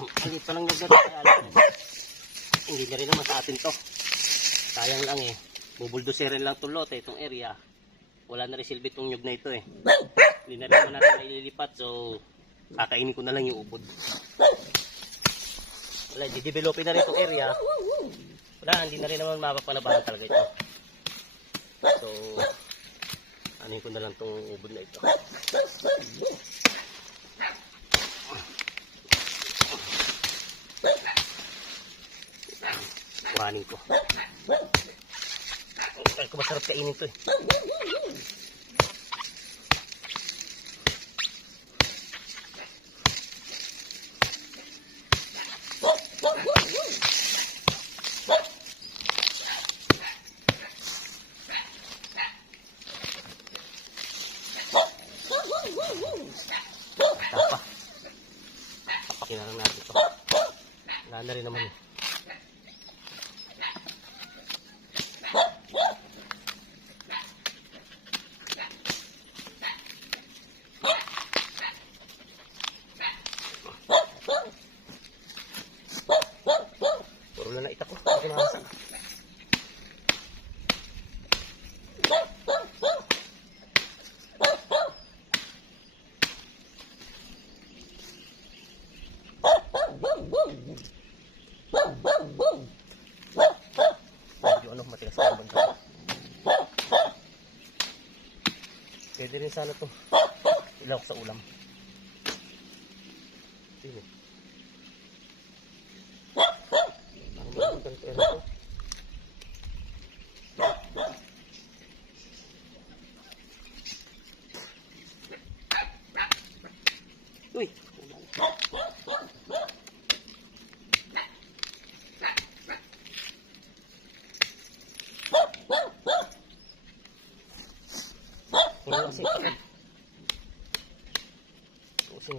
Maliit pa lang yung ganda. Hindi na rin naman sa atin to. Sayang lang eh. Bubuldoserin lang itong lote, itong area. Wala na rin silbi itong nyug na ito eh. Hindi na rin naman natin ililipat. So, kakainin ko na lang yung ubod. Wala, di-developin na rin itong area. Wala, hindi na rin naman mapapanabahan talaga ito. So, anin ko na lang itong ubod na ito. Kuhanin ko. Ay, kung masarap kainin ito eh. Tapa. Tapakin na lang natin ito. Wala na rin naman eh. Puro na itak ko. Ako nakasa. Medyo ano, matigas sa banda. Pwede rin sana ito. Ilawak sa ulam. Sino? Uy! Wala kasi. Kasi.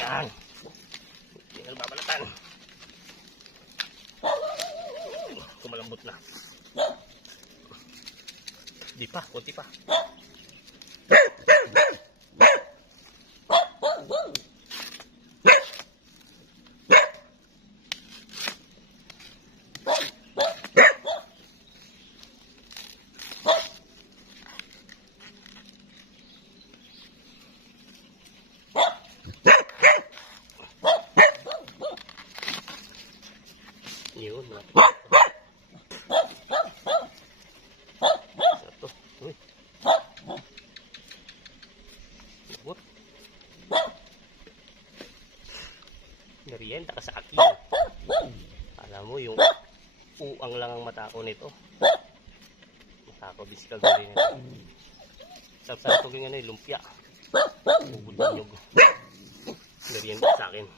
Yan. Tinggal babalatan. Kumalambot na. Di pa, konti pa. Yun, satu. Uy. Lambot. Merienda ka sa akin. Alam mo yung uang lang ang mata ko nito. Mata ko bis kagawin nito. Sarap-sarap ko yung lumpia. Ubod ng nyug. Merienda sa akin.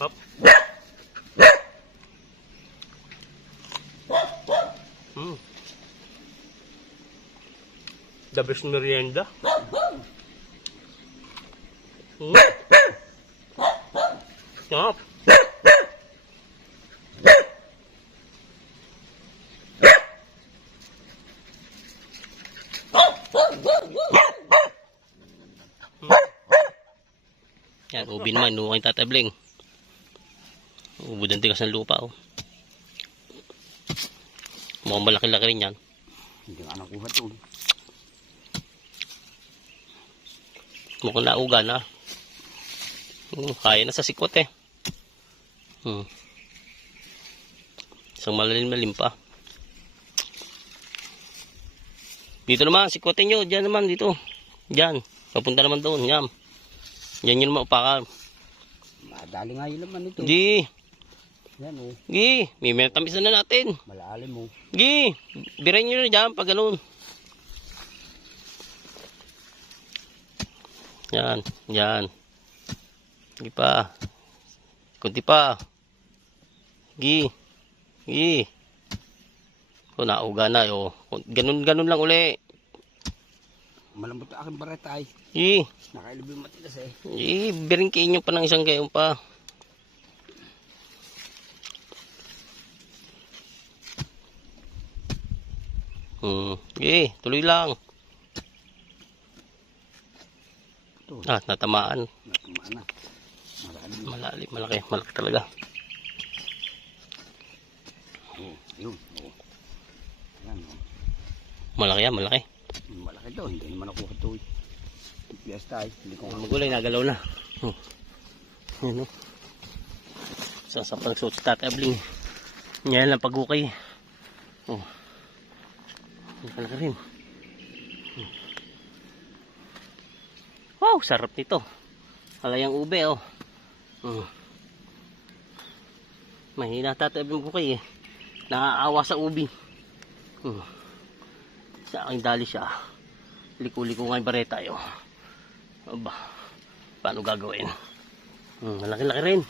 Hop. The best merienda. Stop. Yan, ubi naman, luwa yung tatabling. Ubod ang tigas ng lupa, oh. Mukhang malaki-laki rin yan. Hindi nga nakuha ito. Mukhang nauga na. Kaya na sa sikwat eh. Isang malalim pa. Dito naman, sikwatin nyo. Diyan naman, dito. Diyan. Papunta naman doon. Yan. Diyan nyo naman upakan. Madali nga yun naman ito. Gi. Yan o. Gi. May mentamisa na natin. Malalim o. Gi. Biray nyo na dyan pag ganun. Yan. Yan. Gi pa. Kunti pa. Gi. Gi. O, nauga na. O. Ganun lang uli. Malambot ang aking bareta ay. Nakailibig matigas eh. Biringkiin nyo pa ng isang gayong pa. Tuloy lang. Ito, Natamaan. natamaan na. Malalim. Malaki talaga. Oh, yun. Oh. Yan, oh. Malaki yan, malaki. Malaki to, hindi naman nakuha to eh. Piyesta ay, hindi ko Magulay, nagalaw na. Yan o. Sasapang suot si Tatay Abling. Yan lang pag-ukay. Malaki rin. Wow, sarap nito. Alayang ube oh. Mahina Tatay Abling bukay eh. Nakaawa sa ubi. Sa aking dali siya. Liko-liko nga yung bareta yo. Aba, paano gagawin? Malaki-laki rin.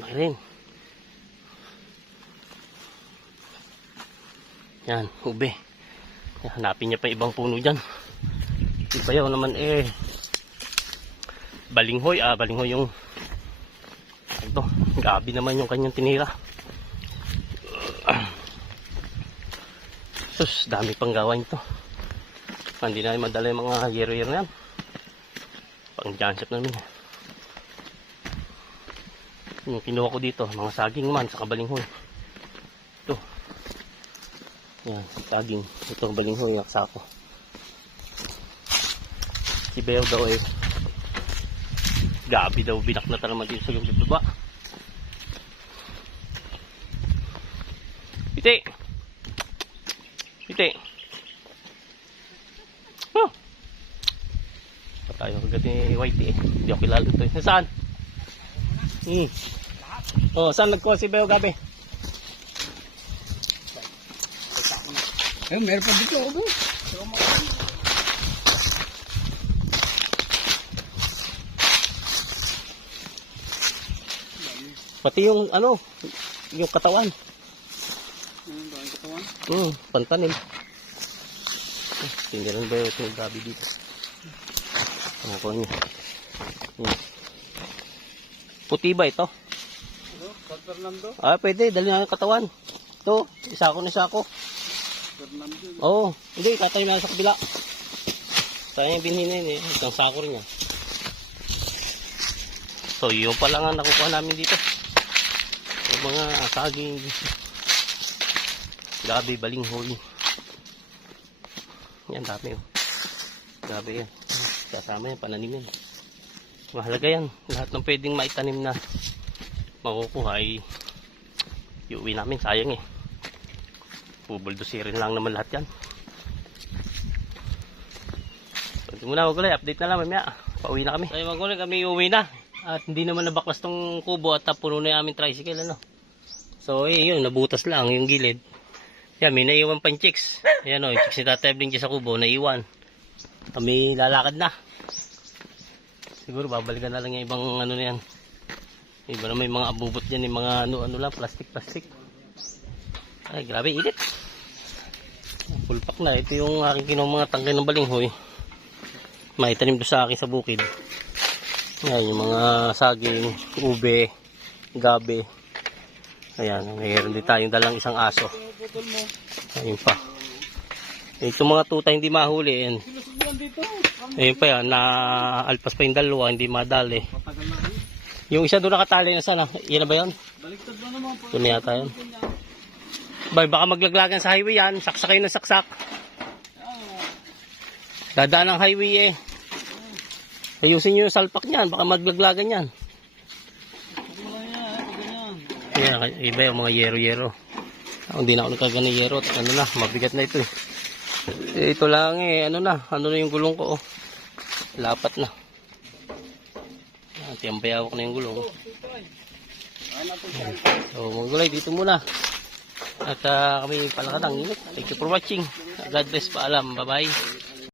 Malaki rin. Yan, ube. Hanapin niya pa ibang puno dyan. Iba yun naman eh. Balinghoy. Balinghoy yung ito. Gabi naman yung kanyang tinira. Sus, dami pang gawain to. Hindi na madala yung mga yero-yero na yan. Pang jansap namin. Yung kinuha ko dito, mga saging man sa balinghoy. Ito. Yan, saging. Ito, balinghoy, naksako. Si Beo daw eh. Gabi daw, binak na talaman dito sa yung baba. Piti! Tayo kagat ni Whitey eh. Hindi ako kilala ito eh. Saan? Saan nagkuha si Beo gabi? meron pa dito. Pati yung yung katawan. Pantanim. Tingnan ba yung gabi dito? Ako niya. Puti ba ito? Fernando? Pwede. Dali na yung katawan. Ito. Isako na isako. Fernando? Hindi. Katayo na sa kabila. Sayang yung binhin na yun eh. Isang sako rin yan. So, yun pala nga nakukuha namin dito. Yung mga saging. Gabi, balinghoy. Yan, dami oh. Gabi yan. Kasama yan, pananim yan. Mahalaga yan. Lahat ng pwedeng maitanim na makukuha ay iuwi namin. Sayang eh. Bubuldusirin lang naman lahat yan. So, ito muna magulay. Update na lang mamaya. Pauwi na kami. Ay magulay, kami iuwi na. At hindi naman nabaklas tong kubo at puno na yung aming tricycle. So yun, nabutas lang yung gilid. Yan, may naiwan pa yung chicks. Ayan o, yung chicks ni Tatay Abling dyan sa kubo, naiwan. Kami lalakad na. Siguro babalikan na lang yung ibang na yan. Iba na may mga abubot dyan, yung mga lang, plastic. Ay, grabe, init. Full pack na. Ito yung aking kinuha mga tangkay ng balinghoy. Maitanim doon sa akin sa bukid. Ayan, yung mga saging, ube, gabi. Ayan, mayroon din tayong dalang isang aso. Ayun pa. Ito mga tuta hindi mahuli. Ayan. Ayun pa yan, naalpas pa yung dalawa, hindi madali. Yung isa doon nakatali na sana. Yan na ba yun? Doon na yata yun. Baka maglaglagan sa highway yan. Saksak kayo ng saksak. Dadaan ng highway eh. Ayusin nyo yung salpak niyan. Baka maglaglagan yan. Ayan, iba yung mga yero-yero. Hindi na ako nagkagan ng yero. Mabigat na ito eh. Ito lang eh, ano na yung gulong ko oh. Lapat na. Tiyampayawak na yung gulong. So, magulay dito muna. At kami palakad ang init. Thank you for watching. God bless, paalam. Bye bye.